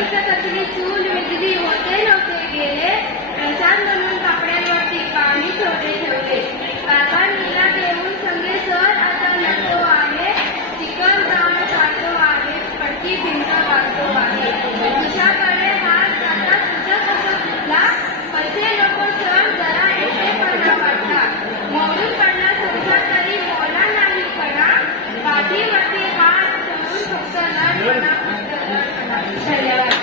कसली चूल विजली होते नव्हते गेले, प्रसाद म्हणून कपड्यांवरती पाणी ठेवले. बाबांना देऊन संगे सर आता नटतो आहे, चिकन जाऊन खातो आहे, पट्टी भिंत वागतो आहे. तुझ्याकडे हात आता तुझं कसं फुटला, पैसे नको सर जरा एकटेपणा वाटला. मोडून पडला संसार तरी बोला नाही करा, पाठीवरती हात ठेवून फक्त धन्यवाद.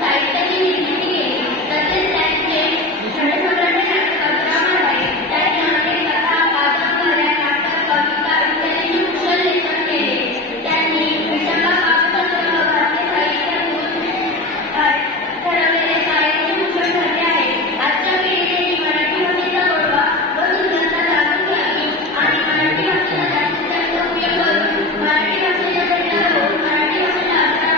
साहित्याची निर्मिती केली. तसेच त्यांचे रणसम्राट नाटकाप्रमाणे त्यांनी अनेक कथा, कादंबऱ्या, नाटक, कविता इत्यादींचे कुशल लेखन केले. त्यांनी विशाखा काव्यसंग्रह भारतीय साहित्यात ठरवलेले साहित्यभूषण ठरले आहे. आजच्या पिढीने मराठी भाषेचा गोडवा व सुगंध जाणून घ्यावी आणि मराठी भाषेचा जास्तीत जास्त उपयोग करून मराठी भाषेच्या प्रचार होऊन मराठी भाषेला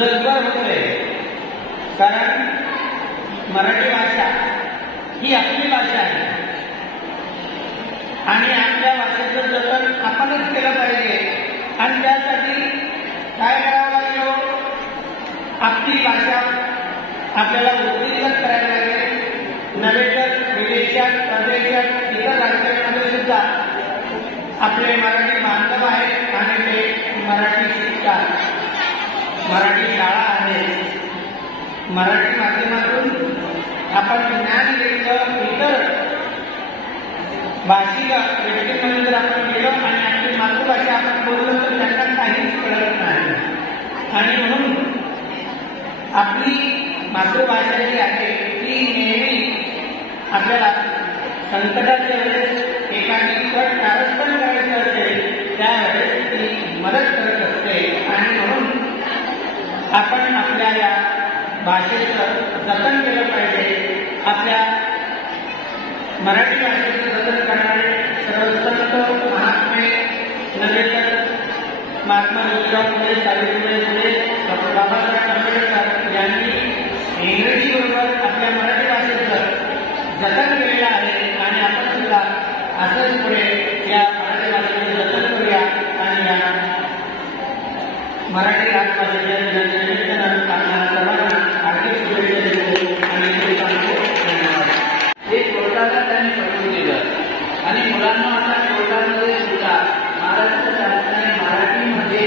जगभर होतोय, कारण मराठी भाषा ही आपली भाषा आहे आणि आपल्या भाषेचं जतन आपणच केलं पाहिजे. आणि त्यासाठी काय करावं लागेल? आपली भाषा आपल्याला उद्दीपक करायला लागेल. नव्हे तर विदेशात, परदेशात, इतर राज्यांमध्ये सुद्धा आपले मराठी बांधव आहेत आणि ते मराठी शिकतात. मराठी शाळा आहेत. मराठी माध्यमातून आपण ज्ञान घेतलं. इतर भाषिक व्यक्तींमध्ये जर आपण गेलो आणि आपली मातृभाषा आपण बोललो तर त्यांना काहीच कळत नाही. आणि म्हणून आपली मातृभाषा जी आहे ती नेहमी आपल्याला संकटाच्या वेळेस एखादी कट कारस्थान करायचं असेल त्यावेळेस ती मदत करत असते. आणि म्हणून आपण आपल्या या भाषेचं जतन केलं पाहिजे. आपल्या मराठी भाषेचं जतन करणारे सर्व संत महात्मे नव्हे तर महात्मा ज्योतिराव फुले, सावित्रीबाई फुले, डॉक्टर बाबासाहेब आंबेडकर यांनी इंग्रजीबरोबर आपल्या मराठी भाषेचं जतन केलेलं आहे. आणि आपण सुद्धा असंच पुढे या मराठी भाषेचं जतन करूया आणि या मराठी राजभाषेच्या दिनाच्या निमित्तानं आपल्या सर्वांना हार्दिक शुभेच्छा देतो आणि धन्यवाद. हे कोर्टाला त्यांनी पटवून दिलं आणि मुलांना आता कोर्टामध्ये सुद्धा महाराष्ट्र शासनाने मराठीमध्ये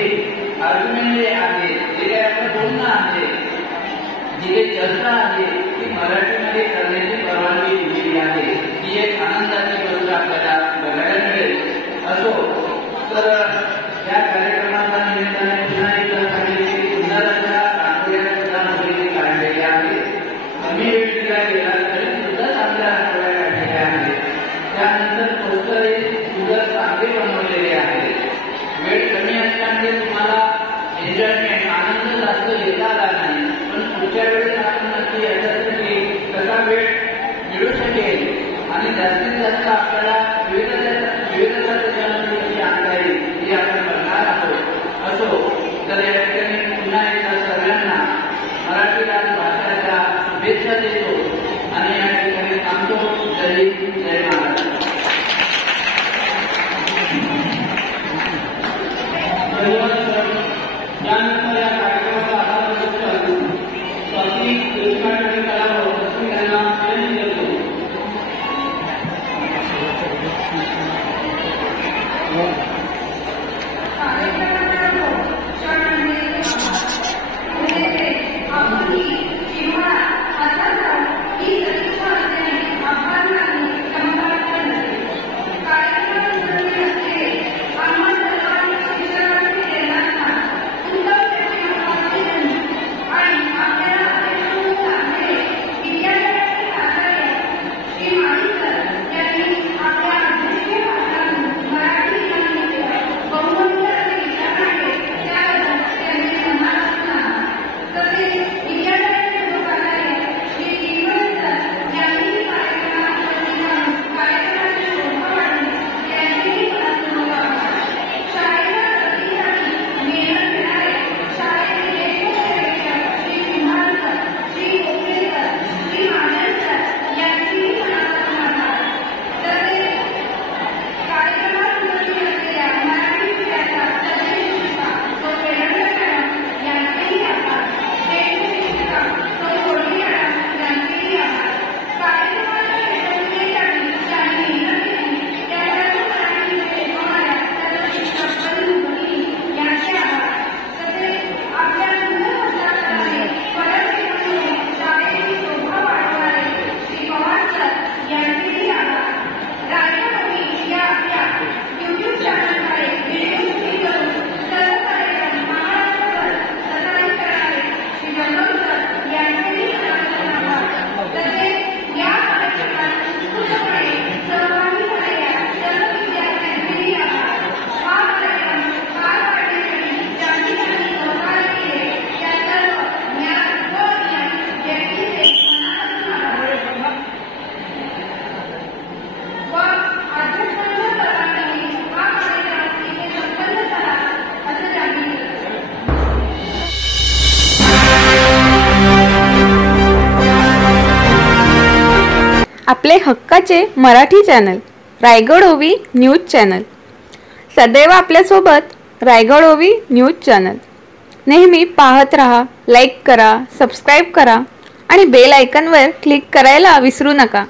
आर्ग्युमेंट जे आहे, जे काही आपलं बोलणं आहे, जी काही चर्चा आहे ती मराठीमध्ये करण्याची परवानगी दिलेली आहे. ही एक आनंदाची गोष्ट आपल्याला बघायला मिळेल. असो तर या कार्यक्रमाच्या निमित्ताने पुन्हा एकदा काही सुंदर अशा रांगोळ्या सुद्धा मुलींनी काढलेल्या आहेत. कमी वेळ दिला गेला तरी सुद्धा चांगल्या रांगोळ्या काढलेल्या आहेत. त्यानंतर पोस्टरही सुंदर चांगले बनवलेले आहेत. वेळ कमी असल्यामुळे तुम्हाला एन्जॉयमेंट आनंद जास्त घेता आला नाही, पण पुढच्या वेळेस आपण नक्की याच्यासाठी कसा वेळ मिळू शकेल आणि जास्तीत जास्त आपल्याला विविधता त्याच्यामध्ये कशी आणता येईल हे आपण बघणार आहोत. असो तर या ठिकाणी पुन्हा एकदा सगळ्यांना मराठी भाषेच्या शुभेच्छा देतो आणि या ठिकाणी थांबतो. जय हिंद, जय महाराष्ट्र. त्यानंतर या कार्यक्रमाचा आधार स्वाती देशपांडे यांना विनंती करतो. आपले हक्काचे मराठी चॅनल रायगड ओवी न्यूज चॅनल। सदैव आपल्यासोबत रायगड ओवी न्यूज चॅनल। नेहमी पाहत रहा, लाईक करा, सबस्क्राईब करा आणि बेल आयकॉनवर क्लिक करायला विसरू नका।